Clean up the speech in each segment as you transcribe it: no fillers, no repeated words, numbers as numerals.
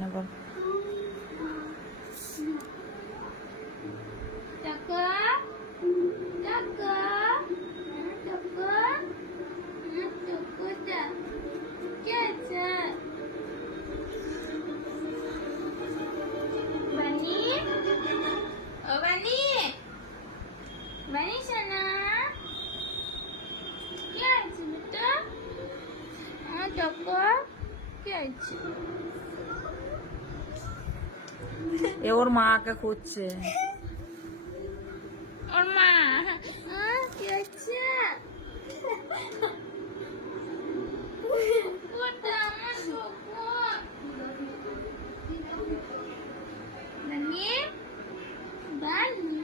না বল। এ ওর মাকে খুঁজছে। ওর মা কি হচ্ছে? ওটা আমার শপথ। বানি বানি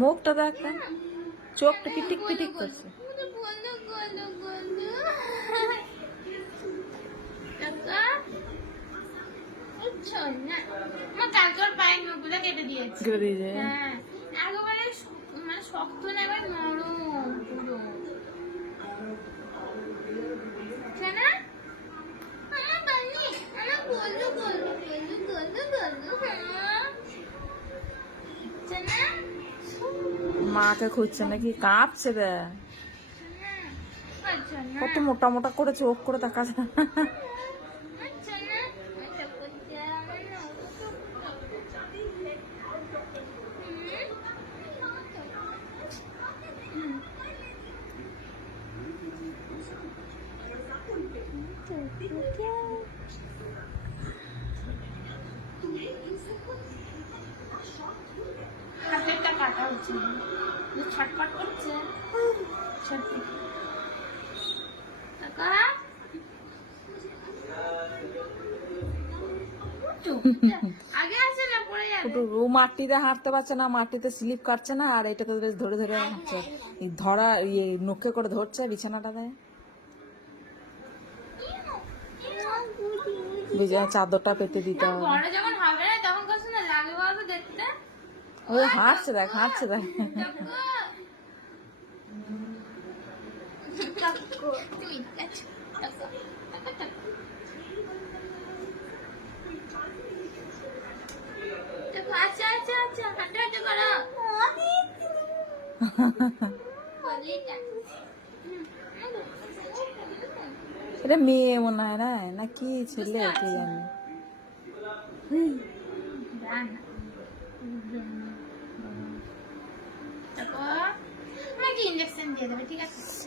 মুখটা দেখ, চোখটা পিটিক পিটিক করছে। হ্যাঁ একেবারে মানে শক্ত না, এবার নরম পুরো। না আমার বানি আমার গোলু গোলু গোলু গোলু গোলু না মাকে খুঁজছে নাকি, কাঁপছে দেখ। আচ্ছা না কত মোটা মোটা করে চোখ করে তাকাচ্ছে। আচ্ছা না আচ্ছা করতে আমার না হাতেরটা কাটা হচ্ছে না, ছটফট করছে। ছটফট টাকা আগে আসে না পড়ে যাবে। ও মাটিতে হাঁটতে পারছে না, মাটিতে স্লিপ কাটছে না, আর এটাকে বেশ ধরে ধরে হাঁটছে। এই ধরা ইয়ে নখে করে ধরছে বিছানাটা দেয়। বিছানা চাদরটা পেতে দিতে হবে। বড় যখন হবে না তখন কষ্ট না লাগে বাবা দেখতে। ও হাঁটছে দেখ, হাঁটছে দেখ। তুমি আচ্ছা আচ্ছা আচ্ছা আচ্ছা হাঁটা হাঁটা করো। এটা মেয়ে মনে হয় না, না কি ছেলে কে জানি। তারপর আমাকে ইঞ্জেকশন দিয়ে দেবে, ঠিক আছে?